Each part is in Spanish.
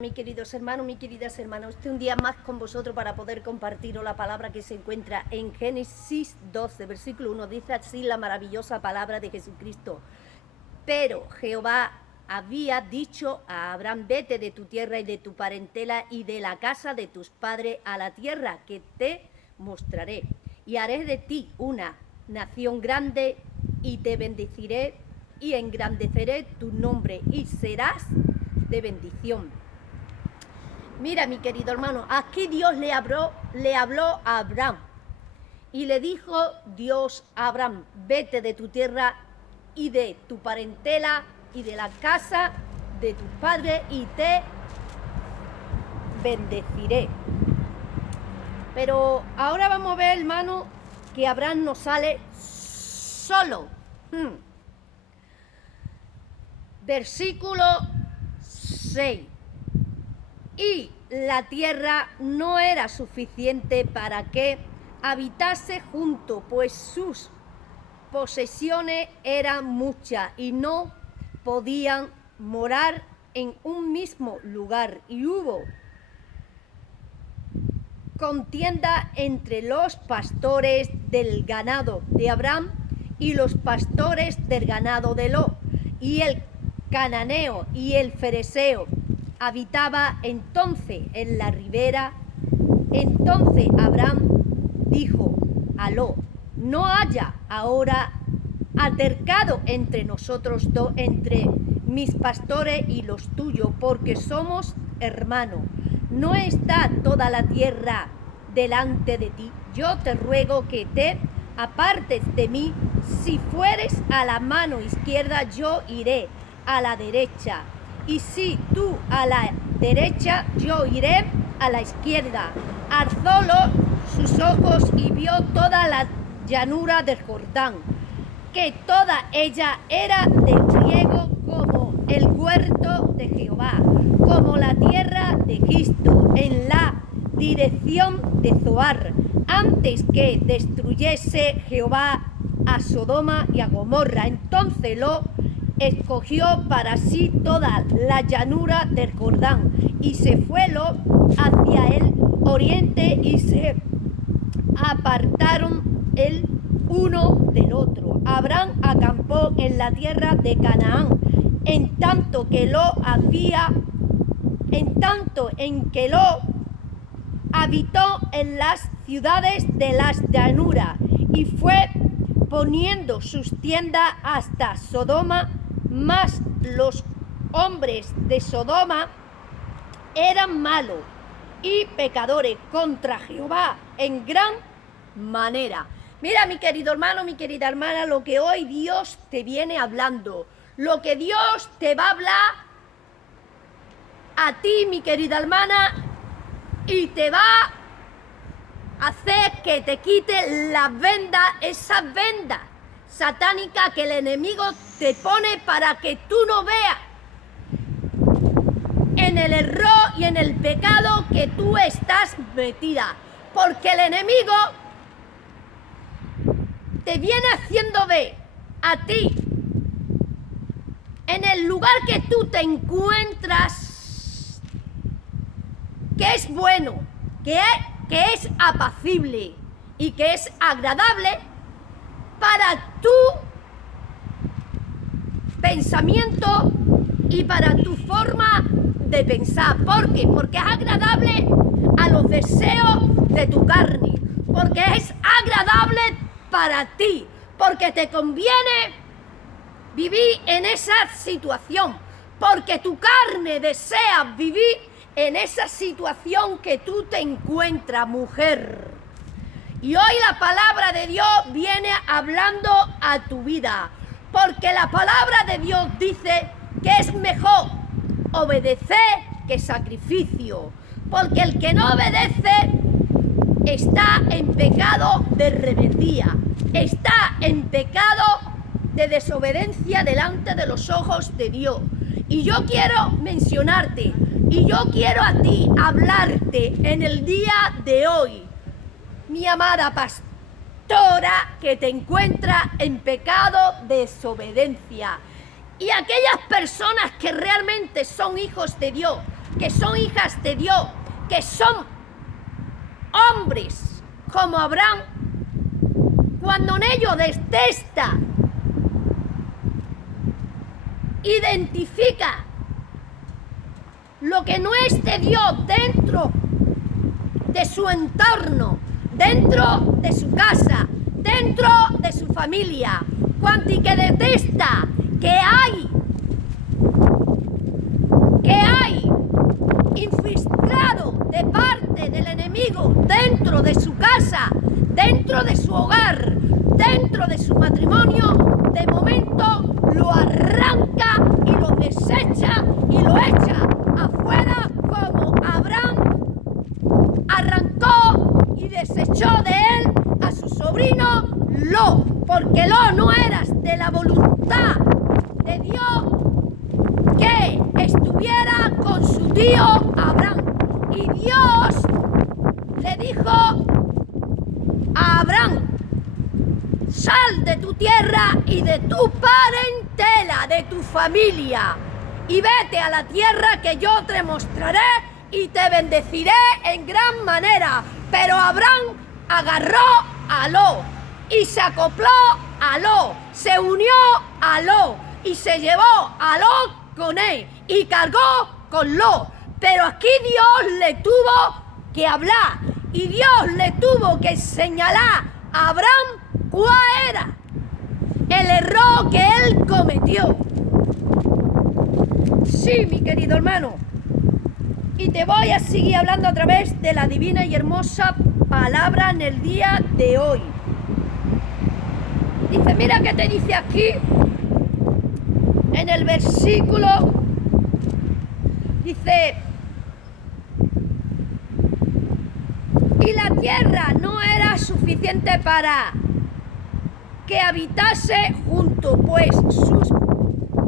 Mis queridos hermanos, mis queridas hermanas, estoy un día más con vosotros para poder compartiros la palabra que se encuentra en Génesis 12, versículo 1. Dice así la maravillosa palabra de Jesucristo. Pero Jehová había dicho a Abraham: vete de tu tierra y de tu parentela y de la casa de tus padres a la tierra que te mostraré. Y haré de ti una nación grande y te bendeciré y engrandeceré tu nombre y serás de bendición. Mira, mi querido hermano, aquí Dios le habló a Abraham y le dijo Dios a Abraham: vete de tu tierra y de tu parentela y de la casa de tus padres y te bendeciré. Pero ahora vamos a ver, hermano, que Abraham no sale solo. Versículo 6. Y la tierra no era suficiente para que habitase junto, pues sus posesiones eran muchas y no podían morar en un mismo lugar. Y hubo contienda entre los pastores del ganado de Abraham y los pastores del ganado de Lot, y el cananeo y el fereceo habitaba entonces en la ribera. Entonces Abraham dijo a Lot: no haya ahora altercado entre nosotros dos, entre mis pastores y los tuyos, porque somos hermanos. ¿No está toda la tierra delante de ti? Yo te ruego que te apartes de mí. Si fueres a la mano izquierda, yo iré a la derecha, y si tú a la derecha, yo iré a la izquierda. Alzó Lot sus ojos y vio toda la llanura del Jordán, que toda ella era de riego como el huerto de Jehová, como la tierra de Egipto, en la dirección de Zoar, antes que destruyese Jehová a Sodoma y a Gomorra. Entonces Lot escogió para sí toda la llanura del Jordán, y se fue Lot hacia el oriente, y se apartaron el uno del otro. Abraham acampó en la tierra de Canaán, en tanto en que Lot habitó en las ciudades de las llanuras, y fue poniendo sus tiendas hasta Sodoma. Mas los hombres de Sodoma eran malos y pecadores contra Jehová en gran manera. Mira, mi querido hermano, mi querida hermana, lo que hoy Dios te viene hablando, lo que Dios te va a hablar a ti, mi querida hermana, y te va a hacer que te quite la venda, esa venda satánica que el enemigo te pone para que tú no veas en el error y en el pecado que tú estás metida, porque el enemigo te viene haciendo ver a ti en el lugar que tú te encuentras, que es bueno, que es apacible y que es agradable para tu pensamiento y para tu forma de pensar. ¿Por qué? Porque es agradable a los deseos de tu carne, porque es agradable para ti, porque te conviene vivir en esa situación, porque tu carne desea vivir en esa situación que tú te encuentras, mujer. Y hoy la palabra de Dios viene hablando a tu vida, porque la palabra de Dios dice que es mejor obedecer que sacrificio, porque el que no obedece está en pecado de rebeldía, está en pecado de desobediencia delante de los ojos de Dios. Y yo quiero mencionarte, y yo quiero a ti hablarte en el día de hoy, mi amada pastora, que te encuentra en pecado de desobediencia. Y aquellas personas que realmente son hijos de Dios, que son hijas de Dios, que son hombres como Abraham, cuando en ellos detesta, identifica lo que no es de Dios dentro de su entorno, dentro de su casa, dentro de su familia, cuanto y que detesta que hay infiltrado de parte del enemigo dentro de su casa, dentro de su hogar, dentro de su matrimonio, de momento lo arranca y lo desecha y lo echa afuera, como Abraham arrancó y desechó de él a su sobrino Lot, porque Lot no era de la voluntad de Dios que estuviera con su tío Abraham. Y Dios le dijo a Abraham: sal de tu tierra y de tu parentela, de tu familia, y vete a la tierra que yo te mostraré y te bendeciré en gran manera. Pero Abraham agarró a Lot y se acopló a Lot, se unió a Lot y se llevó a Lot con él y cargó con Lot. Pero aquí Dios le tuvo que hablar y Dios le tuvo que señalar a Abraham cuál era el error que él cometió. Sí, mi querido hermano, y te voy a seguir hablando a través de la divina y hermosa palabra en el día de hoy. Dice, mira que te dice aquí en el versículo, dice: y la tierra no era suficiente para que habitase junto, pues sus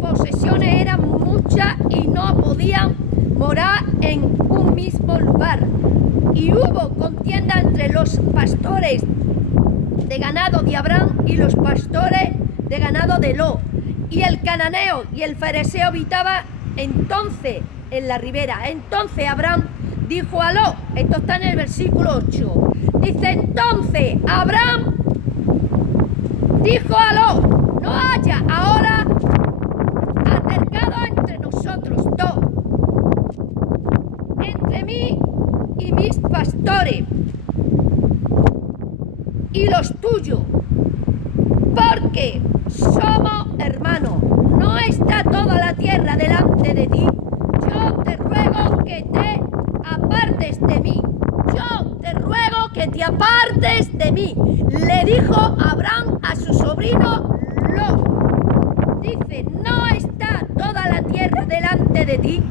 posesiones eran muchas y no podían morar en un mismo lugar. Y hubo contienda entre los pastores de ganado de Abraham y los pastores de ganado de Lot. Y el cananeo y el fereceo habitaban entonces en la ribera. Entonces Abraham dijo a Lot, esto está en el versículo 8, dice: entonces Abraham dijo a Lot: no haya ahora altercado entre nosotros dos, entre mí y mis pastores y los tuyos, porque somos hermanos. No está toda la tierra delante de ti. Yo te ruego que te apartes de mí. Yo te ruego que te apartes de mí. Le dijo Abraham a su sobrino Lot. Dice: no está toda la tierra delante de ti.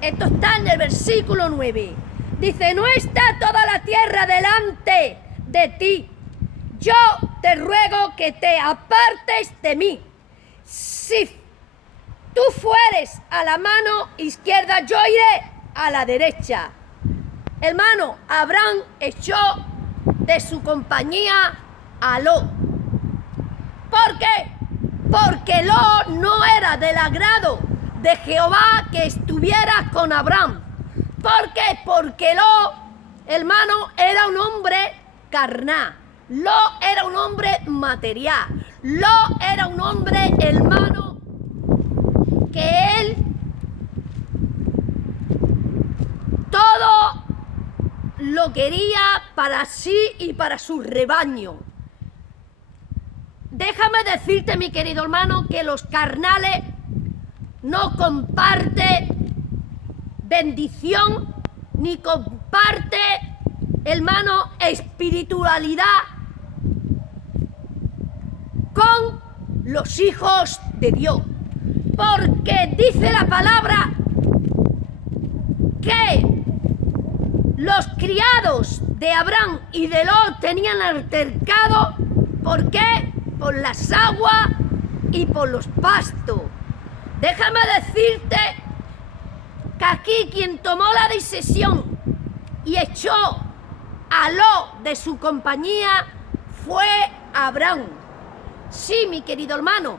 Esto está en el versículo 9. Dice: no está toda la tierra delante de ti. Yo te ruego que te apartes de mí. Si tú fueres a la mano izquierda, yo iré a la derecha. Hermano, Abraham echó de su compañía a Lot. ¿Por qué? Porque Lot no era del agrado de Jehová que estuviera con Abraham. ¿Por qué? Porque Lot, hermano, era un hombre carnal. Lot era un hombre material. Lot era un hombre, hermano, que él todo lo quería para sí y para su rebaño. Déjame decirte, mi querido hermano, que los carnales no comparten bendición ni comparte, hermano, espiritualidad con los hijos de Dios. Porque dice la palabra que los criados de Abraham y de Lot tenían altercado. ¿Por qué? Por las aguas y por los pastos. Déjame decirte que aquí quien tomó la decisión y echó a Lot de su compañía fue Abraham. Sí, mi querido hermano,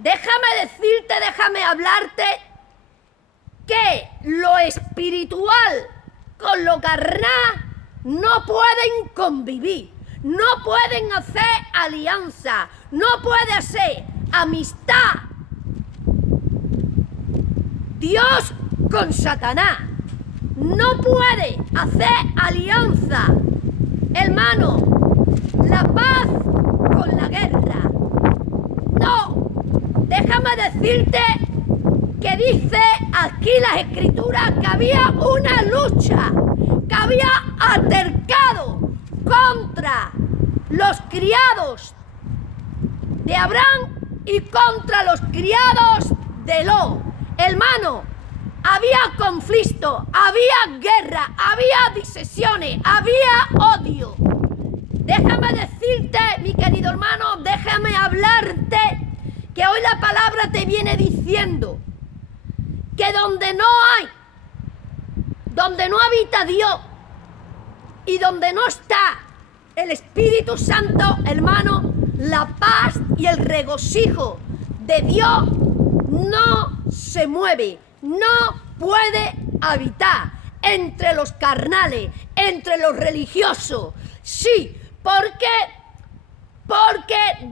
déjame decirte, déjame hablarte que lo espiritual con lo carnal no pueden convivir, no pueden hacer alianza, no puede hacer amistad Dios con Satanás. No puede hacer alianza, hermano, la paz con la guerra. No, déjame decirte que dice aquí las escrituras que había una lucha, que había altercado contra los criados de Abraham y contra los criados de Lot. Hermano, había conflicto, había guerra, había disensiones, había odio. Déjame decirte, mi querido hermano, déjame hablarte, que hoy la palabra te viene diciendo que donde no habita Dios y donde no está el Espíritu Santo, hermano, la paz y el regocijo de Dios no se mueve, no puede habitar entre los carnales, entre los religiosos. Sí, porque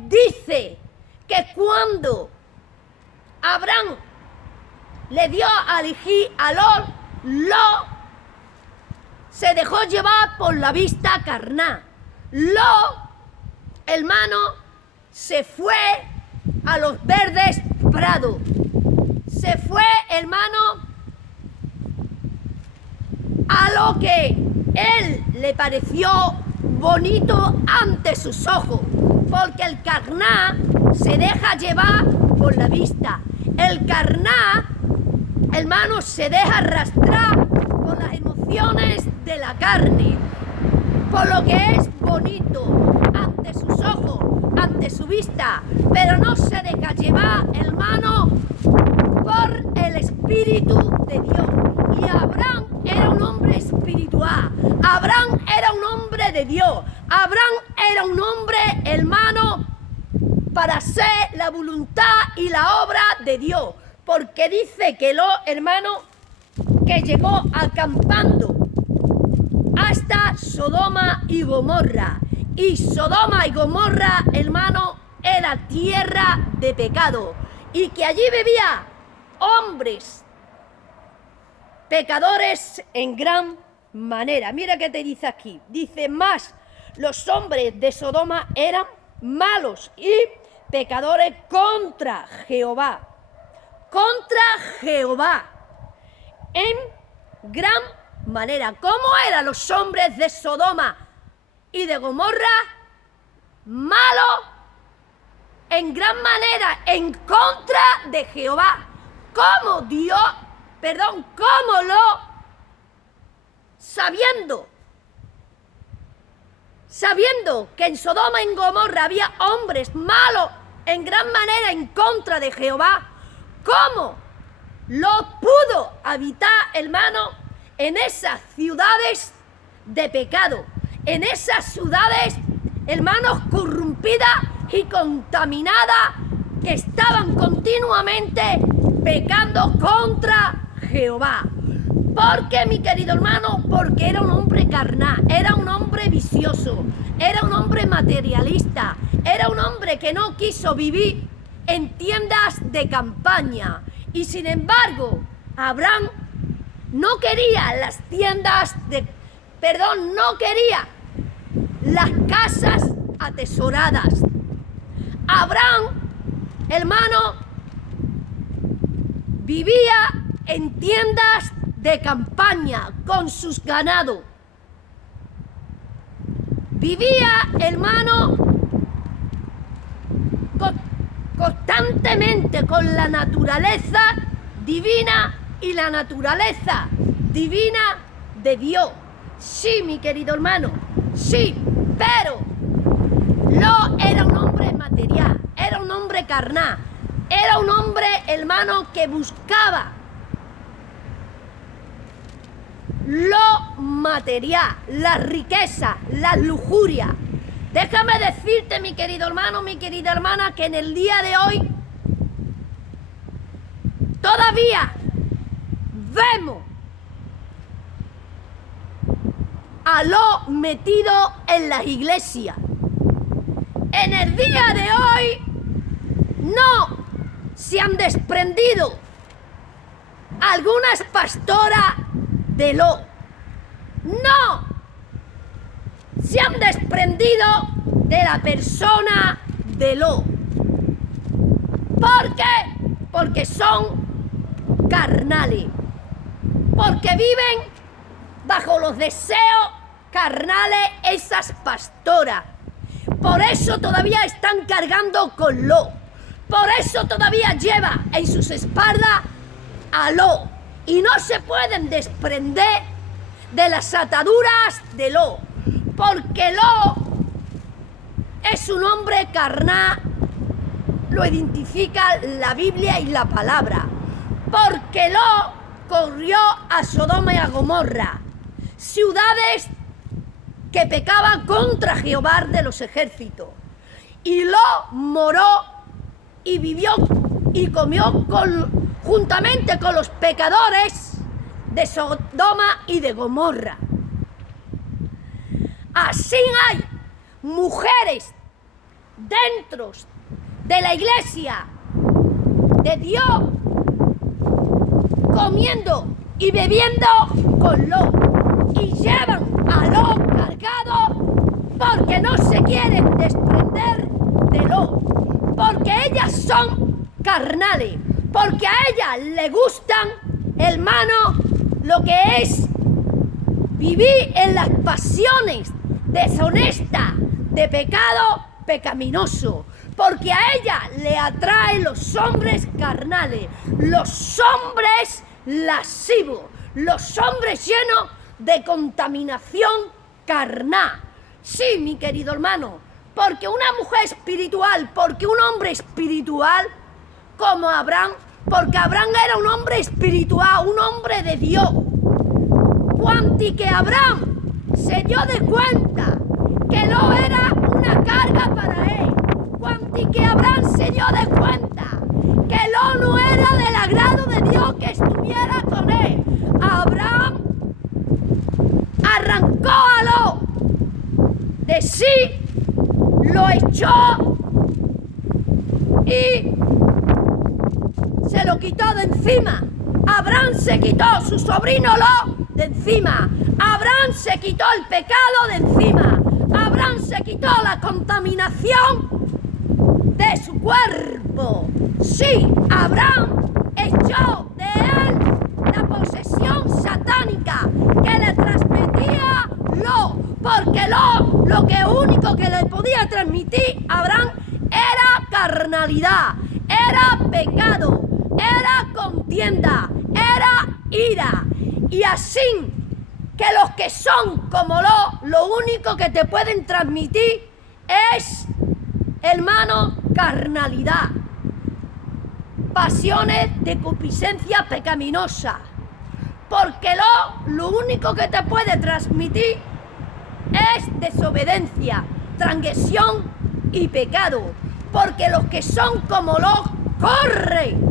dice que cuando Abraham le dio a elegir a Lot se dejó llevar por la vista carnal. Lot, hermano, se fue a los verdes prados. Se fue, hermano, a lo que él le pareció bonito ante sus ojos, porque el carnal se deja llevar por la vista. El carnal, hermano, se deja arrastrar por las emociones de la carne, por lo que es bonito ante sus ojos, ante su vista, pero no se deja llevar, hermano, por el Espíritu de Dios. Y Abraham era un hombre espiritual, Abraham era un hombre de Dios, Abraham era un hombre, hermano, para hacer la voluntad y la obra de Dios, porque dice que hermano, que llegó acampando hasta Sodoma y Gomorra, y Sodoma y Gomorra, hermano, era tierra de pecado, y que allí vivía hombres pecadores en gran manera. Mira qué te dice aquí. Dice más, los hombres de Sodoma eran malos y pecadores contra Jehová. Contra Jehová. En gran manera. ¿Cómo eran los hombres de Sodoma y de Gomorra? Malos en gran manera, en contra de Jehová. ¿Cómo sabiendo que en Sodoma y en Gomorra había hombres malos en gran manera en contra de Jehová, ¿cómo lo pudo habitar, hermano, en esas ciudades de pecado, en esas ciudades, hermanos, corrompidas y contaminadas, que estaban continuamente pecando contra Jehová? Porque, mi querido hermano, porque era un hombre carnal, era un hombre vicioso, era un hombre materialista, era un hombre que no quiso vivir en tiendas de campaña. Y sin embargo, Abraham no quería las tiendas no quería las casas atesoradas. Abraham, hermano, vivía en tiendas de campaña con sus ganados. Vivía, hermano, constantemente con la naturaleza divina y la naturaleza divina de Dios. Sí, mi querido hermano, sí, pero no era un hombre material, era un hombre carnal, era un hombre, hermano, que buscaba lo material, la riqueza, la lujuria. Déjame decirte, mi querido hermano, mi querida hermana, que en el día de hoy todavía vemos a Lot metido en las iglesias. En el día de hoy no se han desprendido algunas pastoras de Lot. No se han desprendido de la persona de Lot. ¿Por qué? Porque son carnales. Porque viven bajo los deseos carnales esas pastoras. Por eso todavía están cargando con Lot. Por eso todavía lleva en sus espaldas a Lot. Y no se pueden desprender de las ataduras de Lot. Porque Lot es un hombre carnal. Lo identifica la Biblia y la palabra. Porque Lot corrió a Sodoma y a Gomorra, ciudades que pecaban contra Jehová de los ejércitos. Y Lot moró y vivió y comió juntamente con los pecadores de Sodoma y de Gomorra. Así hay mujeres dentro de la iglesia de Dios comiendo y bebiendo con Lot, y llevan a Lot cargado porque no se quieren desprender de Lot, porque ellas son carnales, porque a ellas le gustan, hermano, lo que es vivir en las pasiones deshonestas, de pecado pecaminoso, porque a ella le atraen los hombres carnales, los hombres lascivos, los hombres llenos de contaminación carnal. Sí, mi querido hermano, porque una mujer espiritual, porque un hombre espiritual como Abraham, porque Abraham era un hombre espiritual, un hombre de Dios. Cuanti que Abraham se dio de cuenta que no era una carga para él, cuanti que Abraham se dio de cuenta que Lot no era del agrado de Dios que estuviera con él, Abraham arrancó a Lot de sí, lo echó y se lo quitó de encima. Abraham se quitó su sobrino Lot de encima. Abraham se quitó el pecado de encima. Abraham se quitó la contaminación de su cuerpo. Sí, Abraham echó de él la posesión satánica que le transmitía Lot, porque Lot lo que único que le podía transmitir a Abraham era carnalidad, era pecado, era contienda, era ira. Y así que los que son como lo único que te pueden transmitir es, hermano, carnalidad, pasiones de concupiscencia pecaminosa. Porque lo único que te puede transmitir es desobediencia, transgresión y pecado. Porque los que son como corren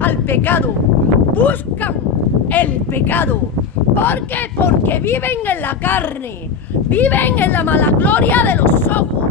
al pecado, buscan el pecado. ¿Por qué? Porque viven en la carne, viven en la mala gloria de los ojos,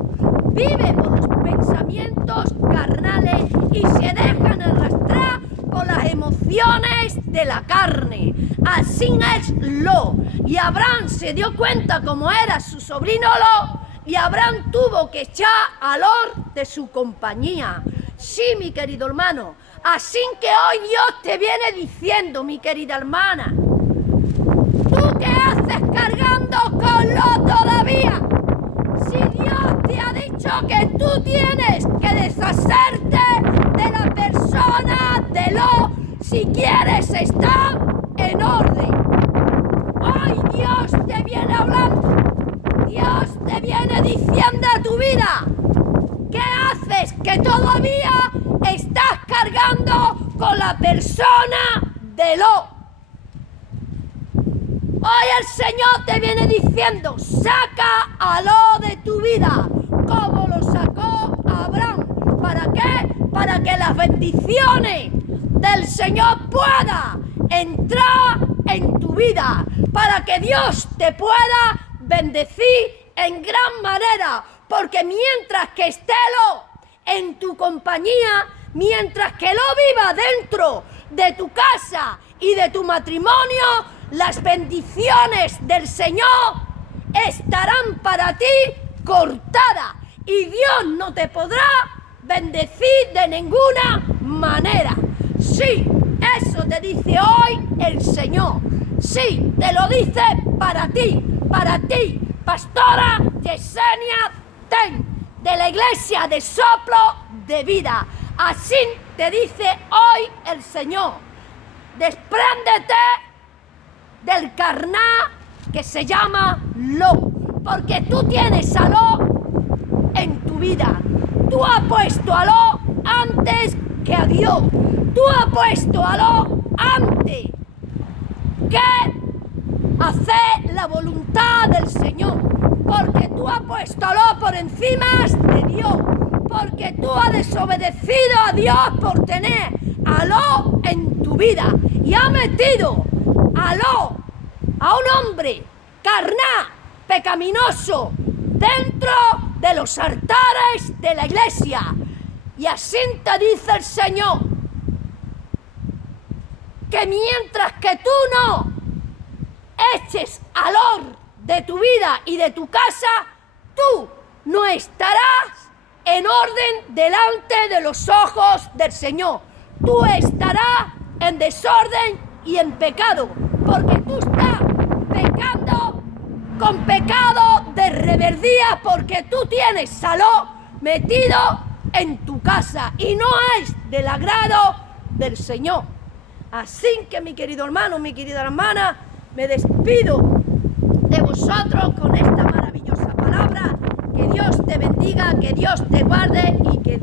viven por los pensamientos carnales y se dejan arrastrar por las emociones de la carne. Así es Lot. Y Abraham se dio cuenta como era su sobrino Lot, y Abraham tuvo que echar a Lot de su compañía. Sí, mi querido hermano. Así que hoy Dios te viene diciendo, mi querida hermana, ¿tú qué haces cargando con Lot todavía? Si Dios te ha dicho que tú tienes que deshacerte de la persona de Lot si quieres estar en orden. Hoy Dios te viene hablando, Dios te viene diciendo a tu vida, ¿qué haces que todavía estás cargando con la persona de Lot? Hoy el Señor te viene diciendo, saca a Lot de tu vida, como lo sacó Abraham. ¿Para qué? Para que las bendiciones del Señor pueda entrar en tu vida, para que Dios te pueda bendecir en gran manera, porque mientras que esté Lot en tu compañía, mientras que Lot viva dentro de tu casa y de tu matrimonio, las bendiciones del Señor estarán para ti cortadas y Dios no te podrá bendecir de ninguna manera. Sí, eso te dice hoy el Señor. Sí, te lo dice para ti, pastora Yesenia Ten, de la iglesia de Soplo de Vida. Así te dice hoy el Señor. Despréndete del carná que se llama Lot, porque tú tienes a Lot en tu vida. Tú has puesto a Lot antes que a Dios. Tú has puesto a Lot antes que hacer la voluntad del Señor, porque tú has puesto a Lot por encima de Dios, porque tú has desobedecido a Dios por tener a Lot en tu vida y has metido a Lot, a un hombre carnal, pecaminoso, dentro de los altares de la iglesia. Y así te dice el Señor, que mientras que tú no eches a Lot de tu vida y de tu casa, tú no estarás en orden delante de los ojos del Señor. Tú estarás en desorden y en pecado, porque tú estás pecando con pecado de rebeldía, porque tú tienes a Lot metido en tu casa y no es del agrado del Señor. Así que, mi querido hermano, mi querida hermana, me despido de vosotros con esta maravillosa palabra. Que Dios te bendiga, que Dios te guarde y que